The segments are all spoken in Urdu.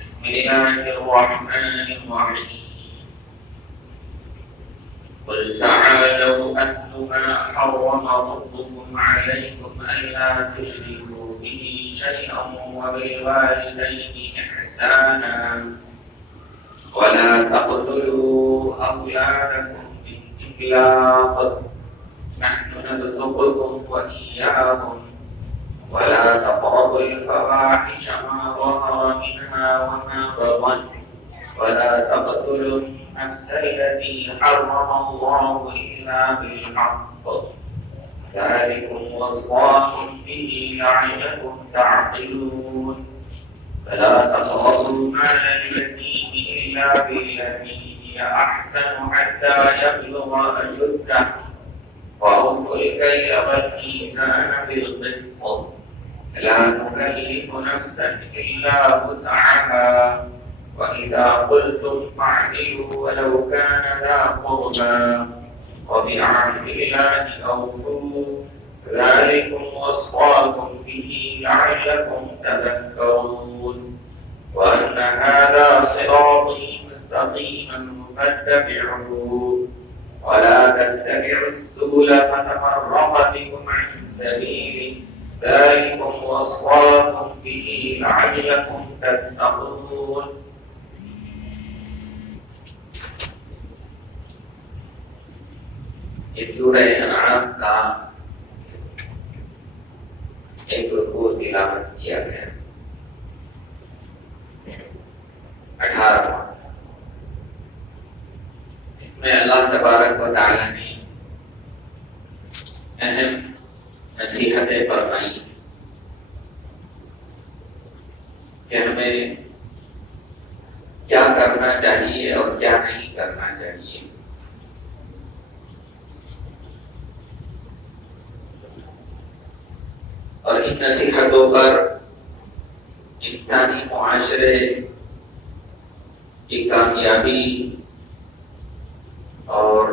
بسم الله الرحمن الرحيم قل تعالوا أتل ما حرم ربكم عليكم ألا تشركوا به شيئا وبالوالدين إحسانا ولا تقتلوا أولادكم من إملاق نحن نرزقكم وإياكم ولا تقربوا الفواحش ما ظهر منها وما بطن ولا تقتلوا النفس التي حرم الله إلا بالحق ذلكم وصاكم به لعلكم تعقلون فلا تقربوا مال اليتيم إلا بالتي هي أحسن حتى يبلغ أشده وأوفوا الكيل والميزان بالقسط لا نكلف نفسا إلا وسعها وإذا قلتم فاعدلوا ولو كان ذا قربى وبعهد الله أوفوا ذلكم وصاكم به لعلكم تذكرون وأن هذا صراطي مستقيما فاتبعوه ولا تتبعوا السبل فتفرق بكم عن سبيله ذلكم وصاكم به لعلكم تتقون. اس سورہ انعام کا ایک رکوع تلاوت کیا گیا 18 اس میں اللہ تبارک و تعالی نے اہم نصیحتیں فرمائی کہ ہمیں کیا کرنا چاہیے اور کیا نہیں کرنا چاہیے. اور ان نصیحتوں پر انسانی معاشرے کی کامیابی اور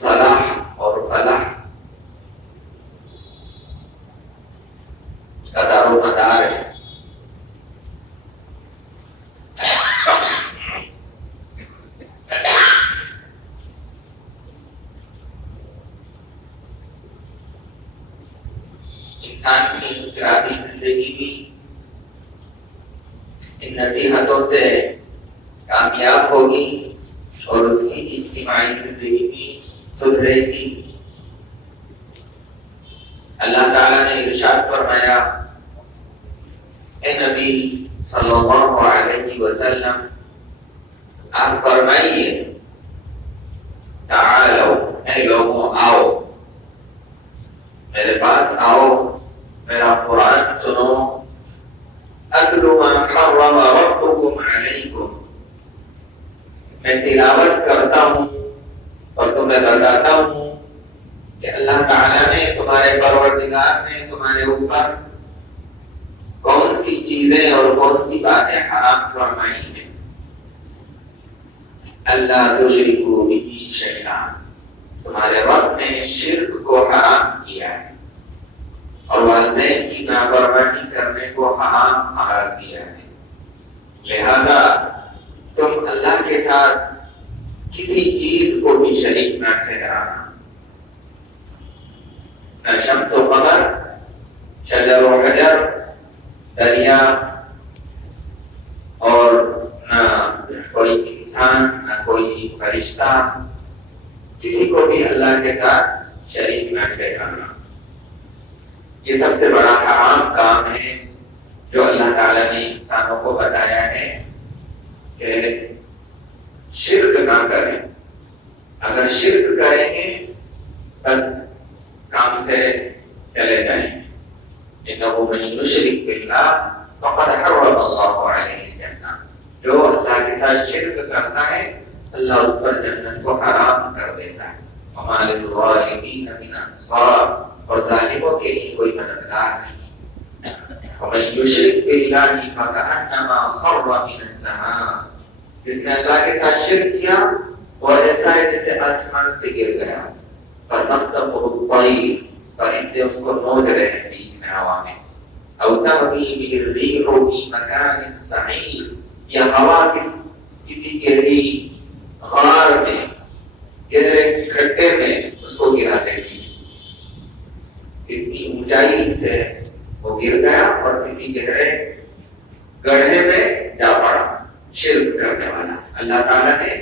صلاح اور فلاح کا دار و مدار ہے. انسان کی انفرادی زندگی بھی ان نصیحتوں سے کامیاب ہوگی اور اس کی اجتماعی زندگی بھی سدھرے گی. اللہ تعالیٰ نے ارشاد فرمایا اے نبی صلی اللہ علیہ وسلم آپ فرمائیے تعالو اے لوگوں آؤ میرے پاس آؤ میرا قرآن سنو اتلو ما حرم ربکم علیکم میں تلاوت کرتا ہوں اور تمہیں بتاتا ہوں کہ اللہ تعالیٰ نے تمہارے پروردگار نے تمہارے اوپر کون سی چیزیں اور کون سی باتیں حرام فرمائی ہیں. اللہ تشرکوا بہ شیئا تمہارے رب نے شرک کو حرام کیا ہے اور والدین کی نافرمانی کرنے کو حرام قرار دیا ہے. لہذا تم اللہ کے ساتھ کسی چیز کو بھی شریک نہ ٹھہرانا. نہ شمس و قمر شجر و حجر دریا اور نہ کوئی انسان نہ کوئی فرشتہ کسی کو بھی اللہ کے ساتھ شریک نہ ٹھہرانا. یہ سب سے بڑا حرام کام ہے جو اللہ تعالیٰ نے انسانوں کو بتایا ہے کہ شرک نہ کریں. اگر شرک کریں گے بس کام سے چلے جائیں. انه من یشرک باللہ فقد حرم اللہ علیہ الجنہ جو اللہ کے ساتھ شرک کرتا ہے اللہ اس پر جنت کو حرام کر دیتا ہے. وما للظالمین من انصار اور ظالموں کے لیے کوئی مددگار نہیں. ومن یشرک باللہ فکأنما خر من السماء جس نے اللہ کے ساتھ شرک کیا وہ ایسا ہے جیسے آسمان سے گر گیا. فتخطفه الطیر پرندے اس کو نوچ رہے ہیں بیچ میں ہوا میں. او تهوی به الريح في مکان سعید، یا ہوا کسی گہری غار میں، گہرے کھڈے میں اس کو گرا دیتی، اتنی اونچائی سے وہ گر گیا اور کسی گہرے گڑھے میں جا پڑا شرک کرنے والا۔ اللہ تعالیٰ نے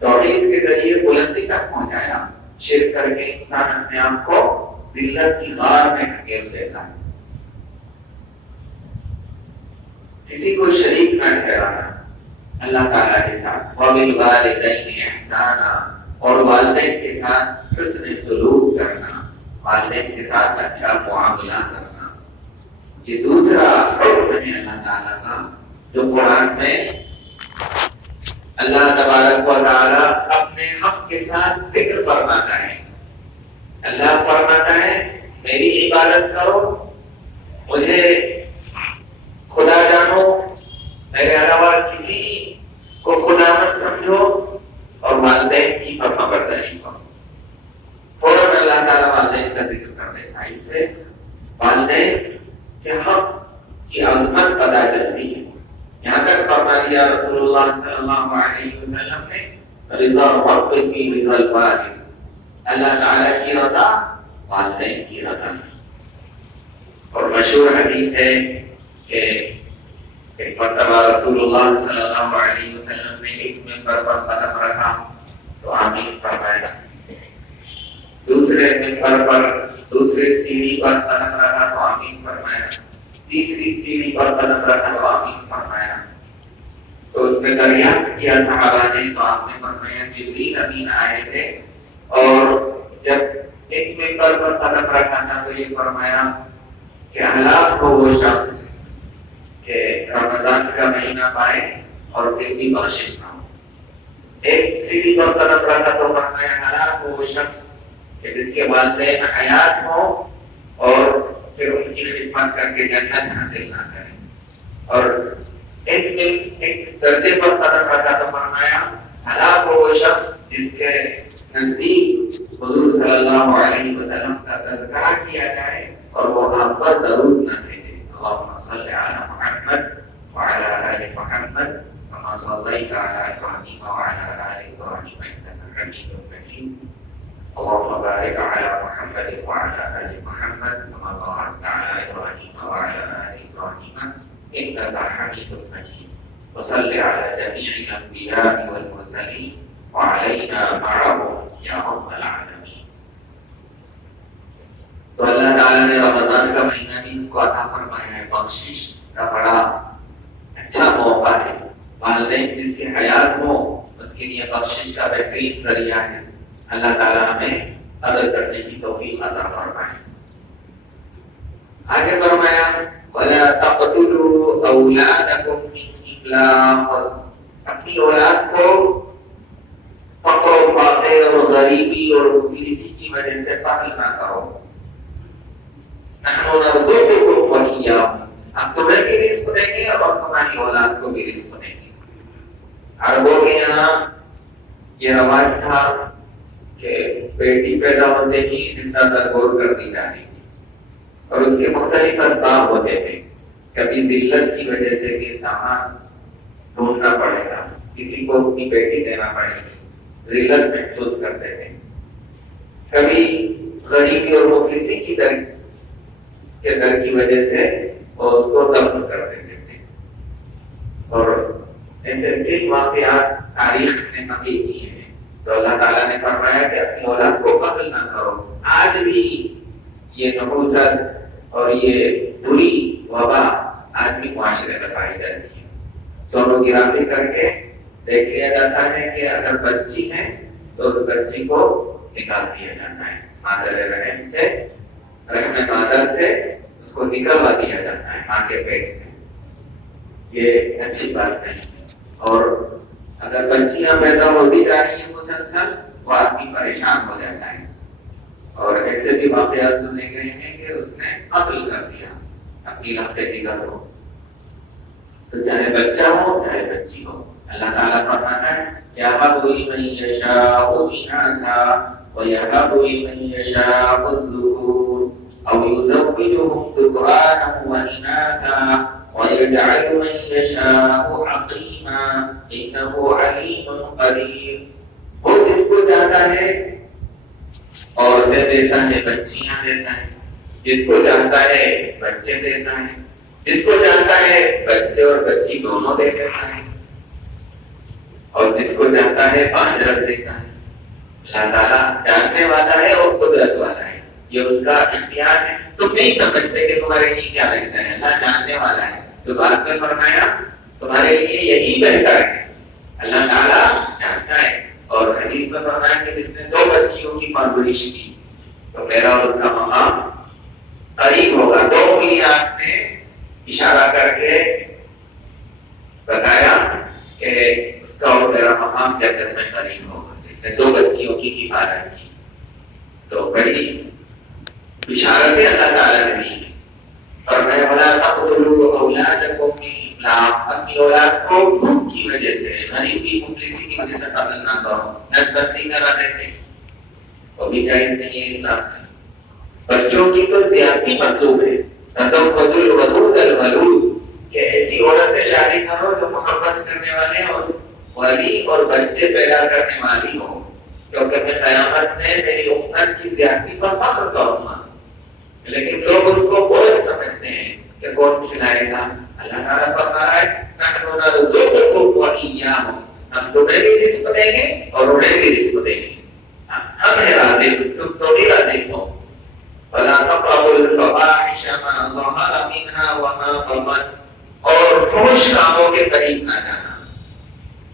توحید کے ذریعے بلندی تک پہنچایا، شرک کر کے انسان اپنے آپ کو ذلت کی غار میں ڈھکیل دیتا ہے۔ کسی کو شریک نہ ٹھہرانا اللہ تعالیٰ کے ساتھ، وَبِالْوَالِدَيْنِ احسانا، اور والدین کے ساتھ حسن سلوک کرنا، والدین کے ساتھ اچھا معاملہ کرنا۔ یہ دوسرا حکم ہے اللہ تعالیٰ کا جو قرآن میں اللہ تبارک و تعالیٰ اپنے حق کے ساتھ ذکر فرماتا ہے۔ اللہ فرماتا ہے میری عبادت کرو، مجھے خدا جانو، میرے علاوہ کسی کو خدا مت سمجھو، اور والدین کی فرما برداری کرو۔ فوراً اللہ تعالیٰ والدین کا ذکر کر دیتا ہے، اس سے والدین کے حق کی عظمت پتہ چلتی ہے۔ یہاں تک فرما دیا رسول اللہ صلی اللہ علیہ وسلم نے رضا الرب فی رضا الوالد، اللہ تعالیٰ کی رضا والدین کی رضا۔ اور مشہور حدیث ہے کہ ایک مرتبہ رسول اللہ صلی اللہ علیہ وسلم نے ایک منبر پر قدم رکھا تو آمین فرمایا، دوسرے منبر پر دوسرے سیڑھی پر قدم رکھا تو آمین فرمایا، تیسری سیڑھی پر قدم رکھا تو آمین فرمایا۔ تو اس میں دریافت کیا صحابہ نے تو آپ نے فرمایا جبریل امین آئے تھے، اور جب ایک منبر پر قدم رکھا تھا تو یہ فرمایا کہ ہلاک ہو وہ شخص کہ رمضان کا مہینہ پائے اور پھر بھی بخشش نہ ہو۔ ایک سیڑھی پر قدم رکھا تو فرمایا ہلاک ہو وہ شخص کہ جس کے والدین حیات ہوں اور پھر ان کی خدمت کر کے جنت حاصل نہ کریں۔ اور ایک درجے پر قدم رکھا تو فرمایا ہلاک ہو وہ شخص جس کے نزدیک حضور صلی اللہ علیہ وسلم کا تذکرہ کیا جائے اور وہ آپ پر درود نہ بھیجے۔ اللهم صل على محمد وعلى آل محمد كما صليت على إبراهيم وعلى آل إبراهيم إنك حميد مجيد۔ اللهم بارك على محمد وعلى آل محمد كما باركت على إبراهيم وعلى آل إبراهيم إنك حميد مجيد۔ وصل على جميع الأنبياء والمرسلين وعلينا معهم يا رب العالمين۔ تو اللہ تعالیٰ نے رمضان کا مہینہ بھی ان کو عطا فرمایا ہے، بخشش کا بڑا اچھا موقع ہے۔ والدین جس کی حیات ہو اس کے لیے بخشش کا بہترین ذریعہ ہے۔ اللہ تعالیٰ ہمیں قدر کرنے کی توفیق عطا فرمائے۔ آگے فرمایا وَلَا تَقْتُلُوا أَوْلَادَكُمْ مِنْ إِمْلَاقٍ، اپنی اولاد کو فقر و فاقے اور غریبی اور مفلسی کی وجہ سے قتل نہ کرو۔ نحن نرزقكم وإياهم، ہم تمہیں بھی رزق دیں گے اور تمہاری اولاد کو بھی رزق دیں گے۔ عربوں کے یہاں یہ رواج تھا کہ بیٹی پیدا ہوتے ہی زندہ درگور کر دی جاتی تھی، اور اس کے مختلف اسباب ہوتے تھے۔ کبھی ذلت کی وجہ سے کہ داماد ڈھونڈنا پڑے گا، کسی کو اپنی بیٹی دینا پڑے گی، ذلت محسوس کرتے تھے۔ کبھی غریبی اور مفلسی کی در کی وجہ سے وہ اس کو دفن کر دیتے تھے، اور ایسے کئی واقعات تاریخ نے نقل کیے ہیں۔ تو اللہ تعالیٰ نے فرمایا کہ اپنی اولاد کو قتل نہ کرو۔ آج بھی یہ نحوست اور یہ بری وبا آج بھی معاشرے میں پائی جاتی ہے۔ سونوگرافی کر کے دیکھ لیا جاتا ہے کہ اگر بچی ہے تو اس بچی کو نکال دیا جاتا ہے، مادر رحم سے، رحم مادر سے اس کو نکلوا دیا جاتا ہے، ماں کے پیٹ سے۔ یہ اچھی بات نہیں ہے۔ اور اگر بچیاں پیدا ہوتی جا رہی ہیں مسلسل، وہ آدمی پریشان ہو جاتا ہے۔ اور ایسے بھی واقعات سنے گئے ہیں کہ اس نے قتل کر دیا اپنی لختے جگر کو۔ تو چاہے بچہ ہو چاہے بچی ہو، اللہ تعالیٰ فرماتا ہے یَهَبُ لِمَن يَشَاءُ إِنَاثًا وَيَهَبُ لِمَن يَشَاءُ الذُّكُورَ أَوْ يُزَوِّجُهُمْ ذُكْرَانًا وَإِنَاثًا وَيَجْعَلُ مَن قدیر. وہ جس کو چاہتا ہے عورتیں دیتا ہے، بچیاں دیتا ہے، جس کو چاہتا ہے بچے دیتا ہے، جس کو چاہتا ہے بچے اور بچی دونوں دے دیتا ہے، اور جس کو چاہتا ہے 5 رکھ دیتا ہے. اللہ تعالیٰ جاننے والا ہے اور قدرت والا ہے، یہ اس کا اختیار ہے. تم نہیں سمجھتے کہ تمہارے لیے کیا بہتر ہے، اللہ جاننے والا ہے. جو بات میں فرمایا تمہارے لیے یہی بہتر ہے، اللہ تعالیٰ جانتا ہے. اور حدیث میں فرمایا کہ جس نے 2 بچیوں کی پرورش کی تو میرا اور اس کا مقام قریب ہوگا. 2 انگلیاں نے اشارہ کر کے بتایا کہ اس کا اور میرا مقام جنت میں قریب ہوگا جس نے 2 بچیوں کی حفاظت کی. تو بڑی بشارتیں اللہ تعالیٰ نے دی. فرمایا وَلَا تَقْتُلُوا أَوْلَادَكُم مِّنْ إِمْلَاقٍ، اپنی اولاد کو بھوک کی وجہ سے، غریبی مفلسی کی وجہ سے قتل نہ کرو. نسبت نہیں کرا دیتے، وہ بھی جائز نہیں ہے اسلام میں. بچوں کی تو زیادتی مطلوب ہے. تزوجوا الودود الولود، کہ ایسی عورت سے شادی کرو جو محبت کرنے والے اور ولی اور بچے پیدا کرنے والی ہو، کیونکہ میں قیامت میں میری امت کی زیادتی پر فخر کروں گا. لیکن لوگ اس کو بوجھ سمجھتے ہیں کہ کون کھلائے گا. اللہ تعالیٰ فرما رہا ہے نحن نرزقکم وإیاہم، ہم تمہیں بھی رزق دیں گے اور انہیں بھی رزق دیں گے. ہم ہیں رازق، تم تو بھی رازق ہو. وَلَا تَقْرَبُوا الْفَوَاحِشَ مَا ظَهَرَ مِنْهَا وَمَا بَطَنَ، اور فحش کاموں کے قریب نہ جانا،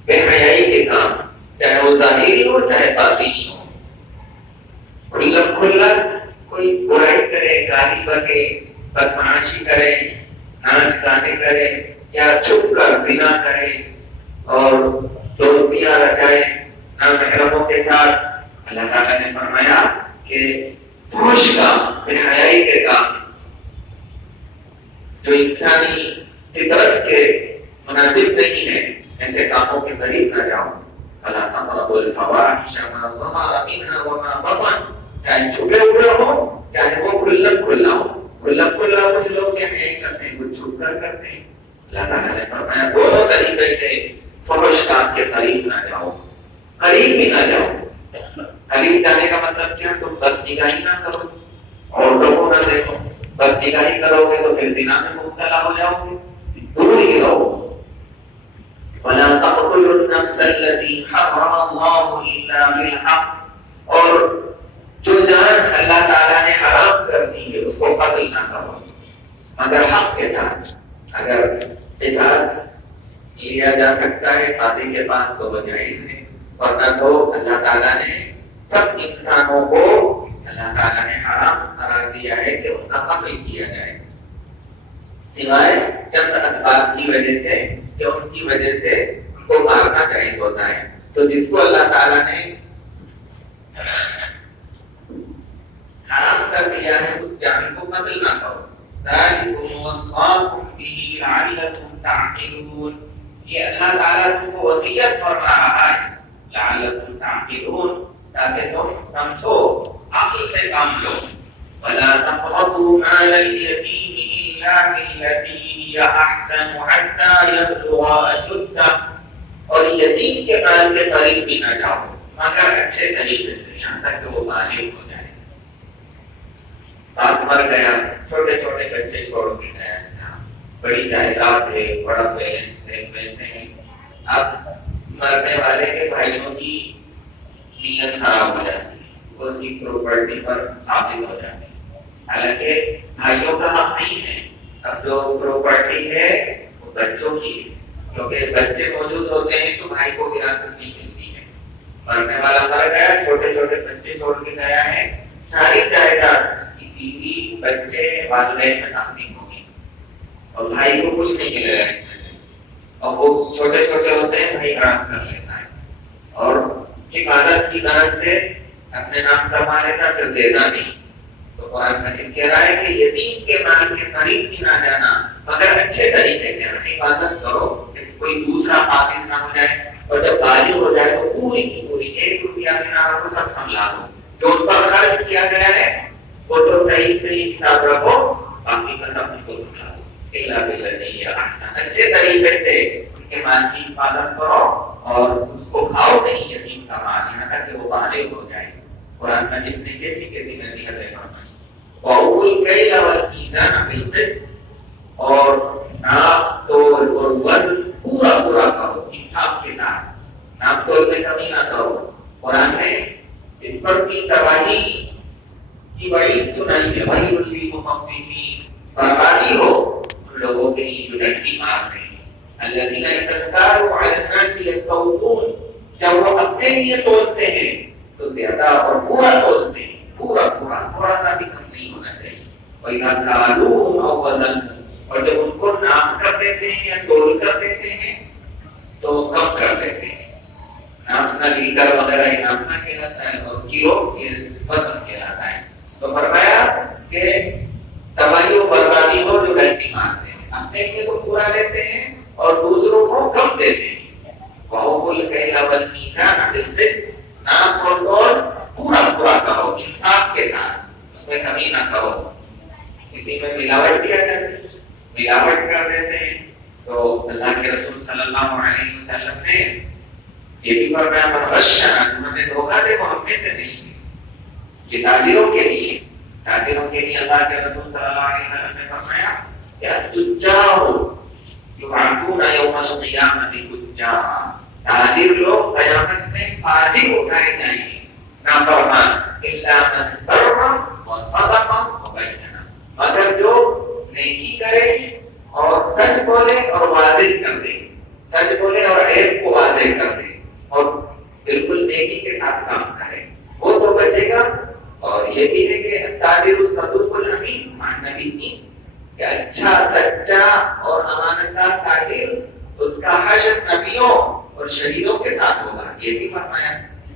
بے حیائی کے کام، چاہے وہ ظاہری ہو چاہے باطنی ہو. کھلا کوئی برائی کرے، گالی بکے، بدمعاشی کرے، ناچ گانے کرے، یا چھپ کر زنا کرے اور دوستیاں رچائے نامحرموں کے ساتھ. اللہ تعالیٰ نے فرمایا کہ فحش کام، بے حیائی کے کام جو انسانی فطرت کے مناسب نہیں ہے، ایسے کاموں کے قریب نہ جاؤ. فَلَا تَقْرَبُوا الْفَوَاحِشَ مَا ظَهَرَ مِنْهَا وَمَا بَطَنَ، چاہے چھپے ہوئے ہو چاہے وہ کھلا ہو. کھلا کچھ لوگ یہ کرتے ہیں، کچھ چھپ کر کرتے ہیں. اللہ تعالیٰ نے فرمایا دونوں طریقے سے فحش کام کے قریب نہ جاؤ، قریب بھی نہ جاؤ. قریب جانے کا مطلب کیا؟ تم بدنگاہی نہ کرو، عورتوں کو نہ دیکھو. بدنگاہی کرو گے تو پھر زنا میں مبتلا ہو جاؤ گے. دور ہی رہو. وَلَا تَقْتُلُوا النَّفْسَ الَّتِي حَرَّمَ اللَّهُ إِلَّا بِالْحَقِّ، اور جو جان اللہ تعالیٰ نے حرام کر دی ہے اس کو قتل نہ کرو مگر حق کے ساتھ. اگر قصاص لیا جا سکتا ہے قاضی کے پاس تو وہ جائز ہے، ورنہ تو اللہ تعالیٰ نے سب انسانوں کو اللہ تعالیٰ نے حرام قرار دیا ہے کہ ان کا قتل کیا جائے، سوائے چند اسباب کی وجہ سے کہ ان کی وجہ سے ان کو مارنا جائز ہوتا ہے. تو جس کو اللہ تعالیٰ نے حرام کر دیا ہے اس جان کو قتل نہ کرو. ذَلِكُمْ وَصَّاكُمْ بِهِ لَعَلَّكُمْ تَعْقِلُونَ، یہ اللہ تعالیٰ تم کو وصیت فرما رہا ہے لَعَلَّكُمْ تَعْقِلُونَ، تاکہ تم سمجھو، عقل سے کام لو. وَلَا تَقْرَبُوا مَالَ الْيَتِيمِ إِلَّا بِالَّتِي هِيَ أَحْسَنُ حَتَّى يَبْلُغَ أَشُدَّهُ، اور یتیم کے مال کے قریب بھی نہ جاؤ مگر اچھے طریقے سے، یہاں تک کہ وہ بالغ ہو جائے. باپ مر گیا، چھوٹے چھوٹے بچے چھوڑ کے گیا تھا، بڑی جائیداد ہے، بڑا پیسے ہیں. اب مرنے والے کے بھائیوں کی نیت خراب ہو جاتی ہے، وہ اس کی پراپرٹی پر قابض ہو جاتے ہیں، حالانکہ بھائیوں کا حق نہیں ہے. اب جو پراپرٹی ہے وہ بچوں کی ہے، کیونکہ بچے موجود ہوتے ہیں تو بھائی کو وراثت نہیں ملتی ہے. مرنے والا مر گیا، چھوٹے چھوٹے بچے چھوڑ کے گیا ہے، ساری جائیداد بیوی بچے والدین میں تقسیم ہوگی اور بھائی کو کچھ نہیں ملے گا اس میں سے. اور وہ چھوٹے چھوٹے ہوتے ہیں، بھائی حرام کر لیتا ہے اور حفاظت کی غرض سے اپنے نام کروا لیتا، پھر دینا نہیں. تو قرآن مجید کہہ رہا ہے کہ یتیم کے مال کے قریب بھی نہ جانا مگر اچھے طریقے سے حفاظت کرو کہ کوئی دوسرا قابض نہ ہو جائے. اور جب بالغ ہو جائے تو پوری کی پوری 1 روپیہ بھی نہ رکھو، سب سنبھال دو. جو ان پر خرچ کیا گیا ہے وہ تو صحیح حساب رکھو، باقی کا سب ان کو سمجھا دو. اللہ باللہ احسن، اچھے طریقے سے ان کے مال کی حفاظت کرو اور اس کو کھاؤ نہیں یتیم کا مال یہاں تک کہ وہ بالغ ہو جائے. قرآن مجید نے کیسی کیسی نصیحتیں فرمائی. وَأَوْفُوا الْكَيْلَ وَالْمِيزَانَ بِالْقِسْطِ اور ناپ تول اور وزن پورا پورا کرو انصاف کے ساتھ. ناپ تول میں کمی نہ کرو. قرآن نے اس پر بھی تباہی کی وعید سنائی ہے. وَيْلٌ لِّلْمُطَفِّفِينَ بربادی ہو ان لوگوں کے لیے جو ڈنڈی مارتے ہیں. الذين إذا اكتالوا على الناس يستوفون جب وہ اپنے لیے تولتے ہیں تو زیادہ اور پورا تولتے ہیں. پورا پورا تھوڑا سا بھی کم نہیں ہونا چاہیے. وَإِذَا كَالُوهُمْ أَوْ وَزَنُوهُمْ اور جب ان کو ناپ کر دیتے ہیں یا تول کر دیتے ہیں تو کم کر دیتے ہیں. ناپنا لیٹر وغیرہ یہ ناپنا کہلاتا ہے اور کلو یہ وزن کہلاتا ہے. تو فرمایا کہ تباہی و بربادی ہو جو ڈنڈی مارتے ہیں. اپنے لیے تو پورا لیتے ہیں اور دوسروں کو کم دیتے ہیں. وَأَوْفُوا الْكَيْلَ وَالْمِيزَانَ بِالْقِسْطِ ناپ اور تول پورا پورا کرو انصاف کے ساتھ. اس میں کمی نہ کرو. کسی میں ملاوٹ بھی آ جاتی ہے ملاوٹ کر دیتے ہیں. تو اللہ کے رسول صلی اللہ علیہ وسلم نے یہ بھی فرمایا من غشنا جو ہمیں دھوکہ دے وہ ہم میں سے نہیں ہے. یہ تاجروں کے لیے اللہ کے رسول صلی اللہ علیہ وسلم نے فرمایا یا تجار یبعثون یوم القیامت فجارا تاجر لوگ قیامت میں فاجر اٹھائے جائیں گے. نافرمان الا من بر وصدق وبین مگر جو نیکی کرے اور سچ بولے اور واضح کر دے. سچ بولے اور عیب کو واضح کر دے اور بالکل نیکی کے ساتھ کام کرے وہ تو بچے گا. اور یہ بھی ہے کہ تاجر الصدوق الامین معنی بھی نہیں کہ اچھا سچا اور امانتدار تاجر اس کا حشر نبیوں اور شہیدوں کے ساتھ ہوگا. یہ بھی فرمایا.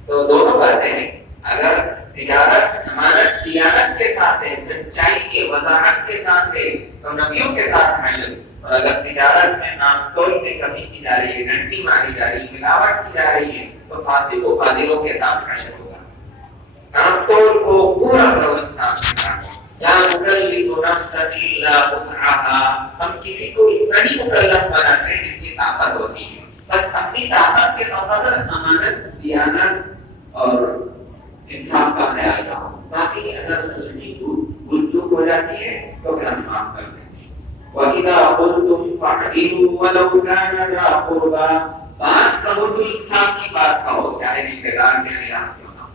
تو دونوں باتیں ہیں. اگر تجارت امانت دیانت کے ساتھ ہے سچائی کے وضاحت کے ساتھ ہے تو نبیوں کے ساتھ حشر. اور اگر تجارت میں ناپ تول میں کمی کی جا رہی ہے ڈنڈی ماری جا رہی ہے ملاوٹ کی جا رہی ہے تو فاسق و فاجروں کے ساتھ حشر ہوگا. ناپ تول کو پورا کرو انصاف کے ساتھ. لا نکلف نفسا الا وسعها ہم کسی کو اتنا ہی مکلف بناتے ہیں جس کی طاقت ہوتی ہے. بس اپنی طاقت کے مقدر امانت دیانت اور انصاف کا خیال رکھو. باقی اگر بھول چوک ہو جاتی ہے تو پھر ہم معاف کر دیں گے. وَإِذَا قُلْتُمْ فَاعْدِلُوا وَلَوْ كَانَ ذَا قُرْبَىٰ بات کہو تو انصاف کی بات کہو چاہے رشتہ دار کے خلاف کیوں نہ ہو.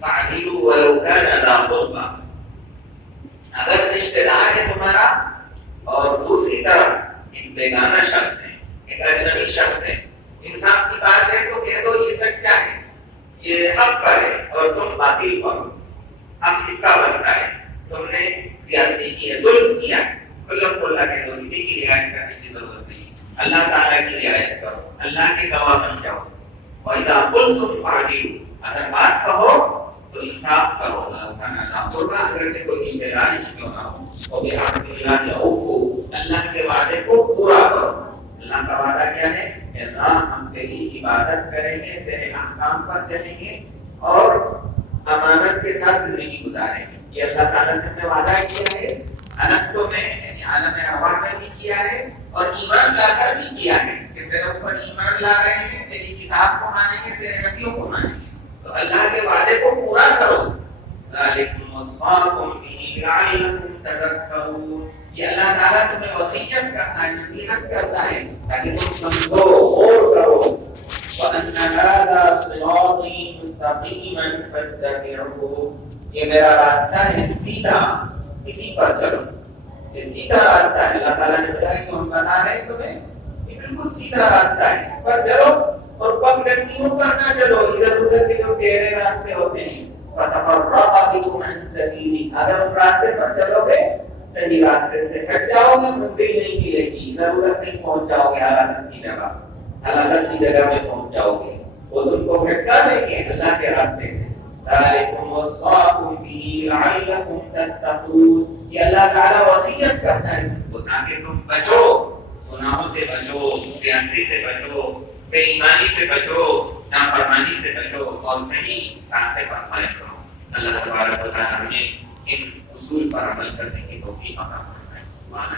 فَاعْدِلُوا وَلَوْ كَانَ ذَا قُرْبَىٰ اگر رشتہ دار ہے تمہارا اور دوسری طرف ایک بیگانہ شخص ہے ایک اجنبی شخص ہے انصاف کی بات ہے تو کہہ دو یہ سچا ہے یہ حق پر ہے اور تم باطل پر ہو. اب اس کا بنتا ہے تم نے زیادتی کی ہے ظلم کیا ہے. کلم کھلا کہہ دو کسی کی رعایت کرنے کی ضرورت نہیں. اللہ تعالیٰ کی رعایت کرو اللہ کے گواہ بن جاؤ. وَإِذَا قُلْتُمْ فَاعْدِلُوا اگر بات کہو تو انصاف کرو. اگر سے کوئی رشتہ دار ہی کیوں نہ ہو اور اللہ کے وعدے کو پورا کرو. اللہ کا وعدہ کیا ہے کہ اللہ ہم تیری عبادت کریں گے تیرے احکام پر چلیں گے اور امانت کے ساتھ زندگی گزاریں گے. یہ اللہ تعالیٰ سے ہم نے وعدہ کیا ہے. الستو میں یعنی عالم ارواح میں بھی کیا ہے اور ایمان لا کر بھی کیا ہے کہ تیرے اوپر ایمان لا رہے ہیں تیری کتاب کو مانیں گے تیرے نبیوں کو مانیں گے. تو اللہ کے وعدے کو پورا کرو. ذالکم وصاکم بہ لعلکم تذکرون یہ اللہ تعالیٰ تمہیں وصیت کرتا ہے نصیحت کرتا ہے تاکہ تم سمجھو غور کرو. وَأَنَّ هَذَا صِرَاطِي مُسْتَقِيمًا فَاتَّبِعُوهُ یہ میرا راستہ ہے سیدھا اسی پر چلو. یہ سیدھا راستہ ہے. اللہ تعالیٰ نے بتایا کہ ہم بتا رہے ہیں تمہیں یہ بالکل سیدھا راستہ ہے اس پر چلو اور پگڈنڈیوں پر نہ چلو ادھر ادھر کے جو ٹیڑھے راستے ہوتے ہیں. فَتَفَرَّقَ بِكُمْ عَنْ سَبِيلِهِ اگر ان راستے پر چلو گے صحیح راستے سے ہٹ جاؤ گے منزل نہیں ملے گی ادھر ادھر کہیں پہنچ جاؤ گے ہلاکت کی جگہ میں پہنچ جاؤ گے. وہ تم کو بھٹکا دیں گے اللہ کے راستے سے. ذَلِكُمْ وَصَّاكُمْ بِهِ لَعَلَّكُمْ تَتَّقُونَ یہ اللہ تعالیٰ وصیت کرتا ہے تاکہ تم بچو گناہوں سے بچو زیادتی سے بچو بے ایمانی سے بچو نافرمانی سے بچو اور صحیح راستے پر عمل کرو. اللہ تبارک و تعالیٰ ہمیں ان اصول پر عمل کرنے کی توفیق عطا فرمائے. مانا